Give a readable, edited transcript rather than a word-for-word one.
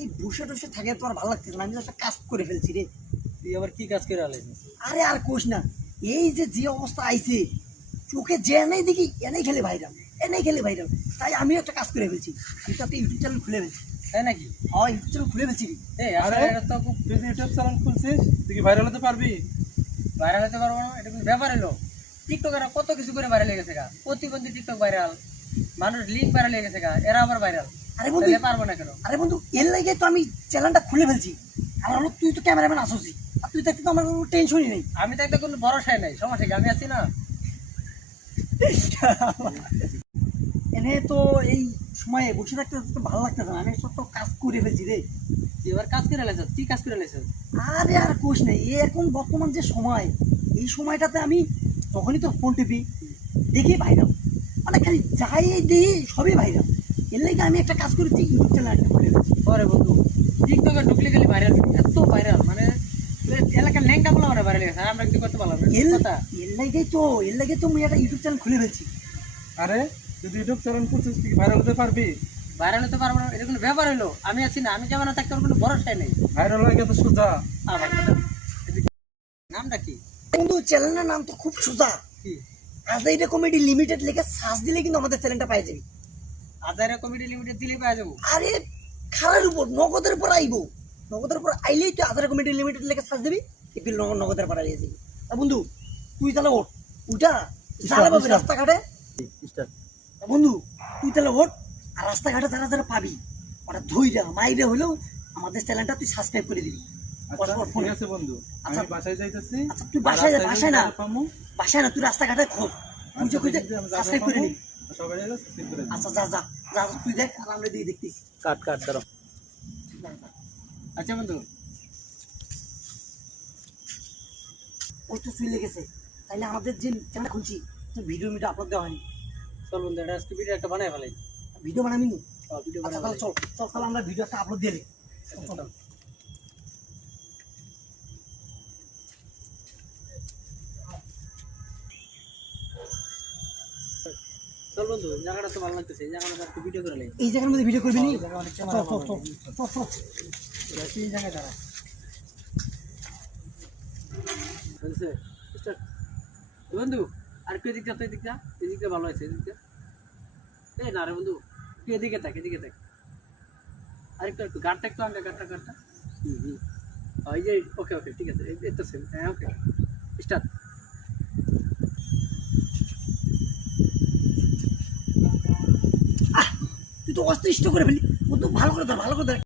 এই বসে টসে থাকে তো আর ভালো লাগতেছে না, আমি একটা কাজ করে ফেলছি রে। তুই আবার কি কাজ করে আলিস? আরে আর কোষ না, এই যে অবস্থা আইছে চোখে যে এনেই দেখি এনেই খেলে ভাইরাল, এনেই খেলে ভাইরাল। তাই আমিও একটা কাজ করে ফেলছি, আমি তো একটা ইউটিউব চ্যানেল খুলে ফেলছি। তাই নাকি? হ্যাঁ, ইউটিউব চ্যানেল খুলে ফেলছি। এই আরে এটা তো খুব তুই যে ইউটিউব চ্যানেল খুলছিস, তুই কি ভাইরাল হতে পারবি? ভাইরাল হতে পারবো না, এটা কিন্তু ব্যাপার এলো। টিকটকাররা কত কিছু করে ভাইরাল হয়ে গেছে গা, প্রতিবন্ধী টিকটক ভাইরাল, মানুষ লিঙ্ক ভাইরাল হয়ে গেছে গা, এরা আবার ভাইরাল। আরে বন্ধু, তাহলে পারবো না কেন? আরে বন্ধু, এর লাগে তো আমি চ্যানেলটা খুলে ফেলছি। আর হলো তুই তো ক্যামেরাম্যান আসছিস, আর তুই দেখতে তো আমার কোনো টেনশনই নেই। আমি তো একটা কোনো ভরসাই নাই, সমস্যা কি? আমি আছি না। এনে তো এই সময়ে বসে থাকতে তো ভালো লাগতেছে না, আমি সব তো কাজ করে ফেলছি রে। তুই এবার কাজ করে লেছ? কি কাজ করে লেছ? আরে আর কোষ নেই, এই এখন বর্তমান যে সময়, এই সময়টাতে আমি যখনই তো ফোন টিপি দেখি ভাইরাল, মানে খালি যাই দেখি সবই ভাইরাল। এর লাগে আমি একটা কাজ করেছি, ইউটিউব চ্যানেল একটা খুলে ফেলছি। পরে বন্ধু টিকটকে ঢুকলে খালি ভাইরাল, এত ভাইরাল, মানে এলাকার ল্যাংটা বলা মানে ভাইরাল হয়ে গেছে। আর আমরা কিছু করতে পারলাম না, এর কথা। এর লাগে তো আমি একটা ইউটিউব চ্যানেল খুলে ফেলছি। আরে তুই ইউটিউব চ্যানেল খুলছিস, তুই কি ভাইরাল হতে পারবি? ভাইরাল হতে পারবো না, এটা কোনো ব্যাপার হলো? আমি আছি না, আমি যেমন থাকতে আমার কোনো ভরসাই নেই। ভাইরাল হয়ে গেছে সোজা। আবার কথা। নামটা কি? কিন্তু চ্যানেলের নাম তো খুব সোজা, কি? আজাইরা কমেডি লিমিটেড লিখে সার্চ দিলে কিন্তু আমাদের চ্যানেলটা পাই যাবে। আজারে কমিটি লিমিটেড দিলে পাওয়া যাবো? আরে খারার উপর নগদের উপর আইবো, নগদের উপর আইলেই তুই আজাইরা কমেডি লিমিটেড লিখে সার্চ দিবি, এপিল নগদের উপর আইয়ে যাবি। আর বন্ধু তুই তাহলে ওঠ, উঠা যারা পাবি রাস্তাঘাটে। বন্ধু তুই তাহলে ওঠ, আর রাস্তাঘাটে যারা যারা পাবি ওরা ধইরা মাইরে হলেও আমাদের চ্যানেলটা তুই সাবস্ক্রাইব করে দিবি। আচ্ছা ঠিক আছে বন্ধু, আমি আচ্ছা। বাসায় যাইতেছি। আচ্ছা তুই বাসায় যা, বাসায় না, পামু বাসায় না, তুই রাস্তাঘাটে খোঁজ, খুঁজে খুঁজে সাবস্ক্রাইব করে নিবি। সবাই জায়গা সাবস্ক্রাইব করে দিবি। আচ্ছা যা যা যা, তুই দেখ আর আমরা দিয়ে দেখতেছি। কাট কাট ধরো। আচ্ছা বন্ধু, ওই তো চলে গেছে, তাইলে আমাদের যে চ্যানেল খুলছি ভিডিও আপলোড দেওয়া হয়নি। চল বন্ধু, এটা আজকে ভিডিও একটা বানাই ফেলাই। ভিডিও বানাবি নি? ভিডিও আচ্ছা বানাই তাহলে চল চল তাহলে আমরা ভিডিও একটা আপলোড দিয়ে দিই। চল। চল বন্ধু, জায়গাটা তো ভালো লাগতেছে, এই জায়গাটা একটু ভিডিও করে লাই। এই জায়গার মধ্যে ভিডিও করবি নি? এই জায়গা অনেক চল ক্যামেরা চল ভালো চল চল চল। এই জায়গায় দাঁড়া। বুঝছে? স্টার্ট। বন্ধু আর একটু এদিকটা, তো এদিকটা, এদিকটা ভালো আছে, এদিকটা। এই না রে বন্ধু, তুই এদিকে থাক, এদিকে থাক। আরেকটু একটু গাড়টা একটু আনলে, গাড়টা। এই যে ওকে ওকে, ঠিক আছে, এই তো সেম। হ্যাঁ ওকে, স্টার্ট। তুই তো অস্তিষ্ট করে ফেলি, ও তো ভালো করে ধর, ভালো করে ধর।